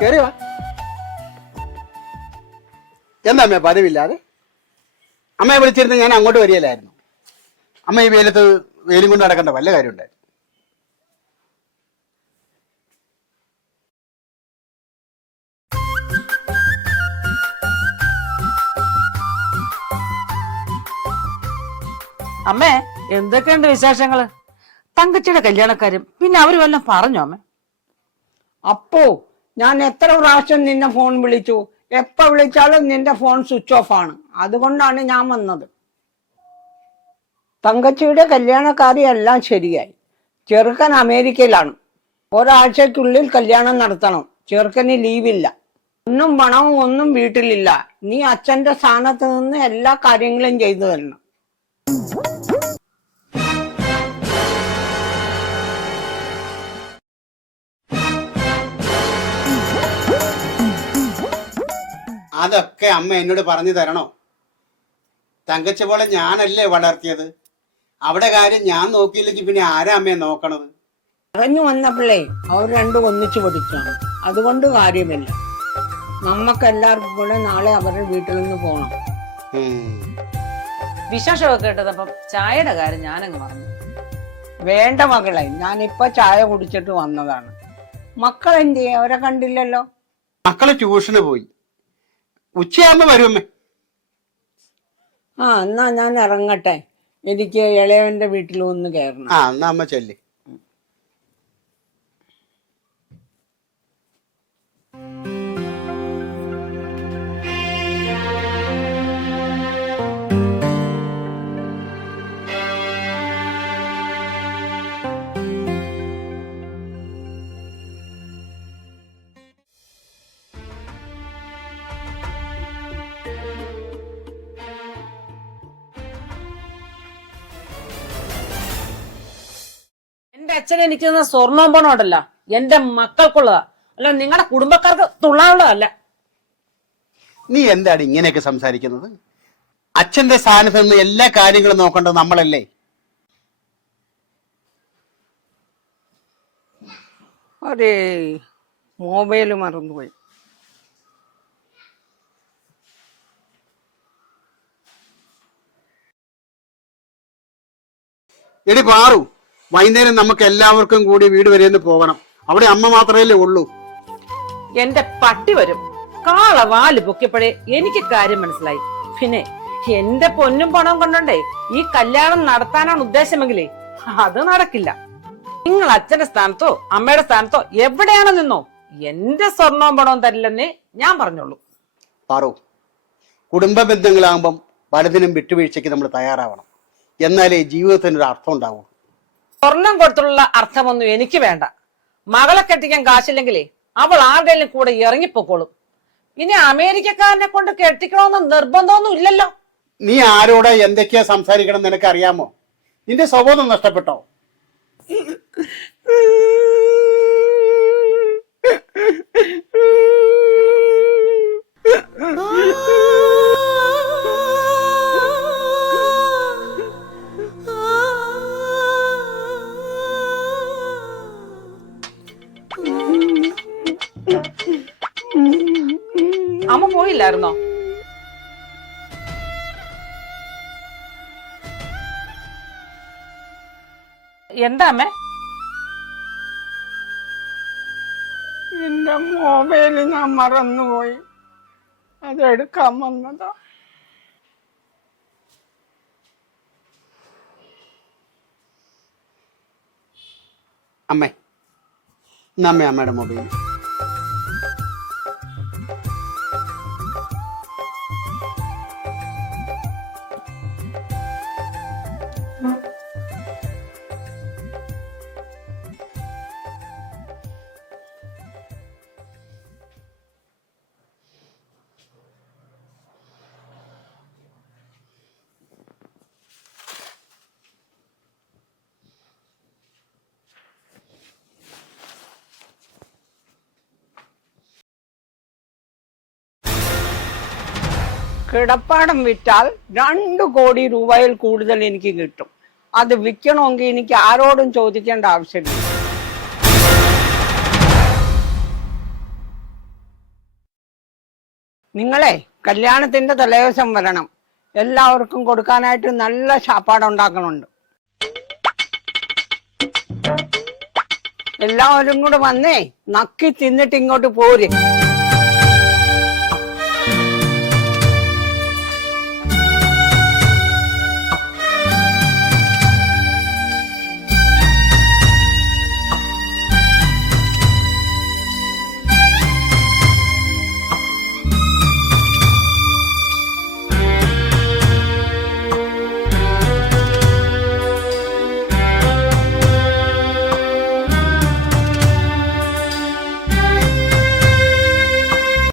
കേറി വാ. എന്താ അമ്മേ പതിവില്ലാതെ? അമ്മയെ വിളിച്ചിരുന്ന ഞാൻ അങ്ങോട്ട് വരികയില്ലായിരുന്നു. അമ്മ ഈ വെയിലത്ത് വെയിലും കൊണ്ട് നടക്കേണ്ട വല്ല കാര്യമുണ്ടായിരുന്നു അമ്മേ എന്തൊക്കെയുണ്ട് വിശേഷങ്ങൾ? തങ്കച്ചിയുടെ കല്യാണക്കാരും പിന്നെ അവർ വല്ലതും പറഞ്ഞോ അമ്മ? അപ്പോ ഞാൻ എത്ര പ്രാവശ്യം നിന്നെ ഫോൺ വിളിച്ചു? എപ്പോ വിളിച്ചാലും നിന്റെ ഫോൺ സ്വിച്ച് ഓഫ് ആണ്. അതുകൊണ്ടാണ് ഞാൻ വന്നത്. തങ്കച്ചിയുടെ കല്യാണക്കാരിയെല്ലാം ശരിയായി. ചെറുക്കൻ അമേരിക്കയിലാണ്. ഒരാഴ്ചക്കുള്ളിൽ കല്യാണം നടത്തണം. ചെറുക്കന് ലീവില്ല ഒന്നും പണവും ഒന്നും വീട്ടിലില്ല. നീ അച്ഛന്റെ സ്ഥാനത്ത് നിന്ന് എല്ലാ കാര്യങ്ങളും ചെയ്തു തരണം. അതൊക്കെ അമ്മ എന്നോട് പറഞ്ഞു തരണോ? തങ്കച്ച പോലെ ഞാനല്ലേ വളർത്തിയത്? അവിടെ കാര്യം ഞാൻ നോക്കിയില്ലെങ്കിൽ പിന്നെ ആരാ അമ്മയെ നോക്കണത്? പറഞ്ഞു വന്നപ്പോഴേ അവർ രണ്ടും ഒന്നിച്ചു പഠിച്ചാണ്. അതുകൊണ്ട് കാര്യമില്ല. നമുക്കെല്ലാവർക്കും കൂടെ നാളെ അവരുടെ വീട്ടിൽ നിന്ന് പോകണം. വിശേഷമൊക്കെ കേട്ടതപ്പം ചായയുടെ കാര്യം ഞാനങ്ങ് പറഞ്ഞു വേണ്ട മകളെ ഞാനിപ്പോ ചായ കുടിച്ചിട്ട് വന്നതാണ്. മക്കൾ എന്ത് ചെയ്യും അവരെ കണ്ടില്ലല്ലോ. മക്കൾ ട്യൂഷന് പോയി. ഉച്ചയാകുമ്പോ വരുമേ ആ എന്നാ ഞാൻ ഇറങ്ങട്ടെ. എനിക്ക് ഇളയവന്റെ വീട്ടിൽ ഒന്ന് കയറണം ആ എന്നാ അമ്മ ചെല്ലി. എന്റെ അച്ഛൻ എനിക്ക് തന്ന സ്വർണം പണം ഉണ്ടല്ല. എന്റെ മക്കൾക്കുള്ളതാ. അല്ല നിങ്ങളുടെ കുടുംബക്കാർക്ക് തുള്ളാനുള്ളതല്ല. നീ എന്താണ് ഇങ്ങനെയൊക്കെ സംസാരിക്കുന്നത്? അച്ഛന്റെ സ്ഥാനത്ത് നിന്ന് എല്ലാ കാര്യങ്ങളും നോക്കേണ്ടത് നമ്മളല്ലേ? അരേ മൊബൈൽ മറന്നുപോയി. എടി പാറു വൈകുന്നേരം നമുക്ക് എല്ലാവർക്കും കൂടി വീട് വരെ ഒന്ന് പോകണം. അവിടെ അമ്മ മാത്രമല്ലേ ഉള്ളൂ. എന്റെ പട്ടി വരും. കാള വാൽ പൊക്കിയപ്പോഴേ എനിക്ക് കാര്യം മനസ്സിലായി. പിന്നെ എന്റെ പൊന്നും പണവും കൊണ്ടോണ്ടേ ഈ കല്യാണം നടത്താനാണ് ഉദ്ദേശമെങ്കിലേ അത് നടക്കില്ല. നിങ്ങൾ അച്ഛന്റെ സ്ഥാനത്തോ അമ്മയുടെ സ്ഥാനത്തോ എവിടെയാണ് നിന്നോ എന്റെ സ്വർണവും പണവും തരില്ലെന്നേ ഞാൻ പറഞ്ഞോളൂ പാറു കുടുംബ ബന്ധങ്ങളാകുമ്പം പലതിനും വിട്ടുവീഴ്ചയ്ക്ക് നമ്മൾ തയ്യാറാവണം. എന്നാലേ ജീവിതത്തിനൊരു അർത്ഥം ഉണ്ടാവുള്ളൂ സ്വർണം കൊടുത്തുള്ള അർത്ഥമൊന്നും എനിക്ക് വേണ്ട. മകളെ കെട്ടിക്കാൻ കാശില്ലെങ്കിലേ അവൾ ആരുടെയും കൂടെ ഇറങ്ങിപ്പോക്കോളും. ഇനി അമേരിക്കക്കാരനെ കൊണ്ട് കെട്ടിക്കണമെന്ന് നിർബന്ധമൊന്നും ഇല്ലല്ലോ. നീ ആരോട് എന്തൊക്കെയാ സംസാരിക്കണം നിനക്ക് അറിയാമോ നിന്റെ സ്വബോധം നഷ്ടപ്പെട്ടോ? അമ്മ പോയില്ലായിരുന്നോ എന്താ അമ്മേ? എന്റെ മൊബൈൽ ഞാൻ മറന്നുപോയി. അതെടുക്കാൻ വന്നതാ. അമ്മേ ഇന്ന് അമ്മ അമ്മയുടെ മൊബൈൽ. കിടപ്പാടം വിറ്റാൽ രണ്ടു കോടി രൂപയിൽ കൂടുതൽ എനിക്ക് കിട്ടും. അത് വിൽക്കണമെങ്കിൽ എനിക്ക് ആരോടും ചോദിക്കേണ്ട ആവശ്യമില്ല. നിങ്ങളെ കല്യാണത്തിന്റെ തലേദിവസം വരണം. എല്ലാവർക്കും കൊടുക്കാനായിട്ട് നല്ല ശാപ്പാട് ഉണ്ടാക്കണുണ്ട്. എല്ലാവരും കൂടെ വന്നേ നക്കി തിന്നിട്ട് ഇങ്ങോട്ട് പോരേ.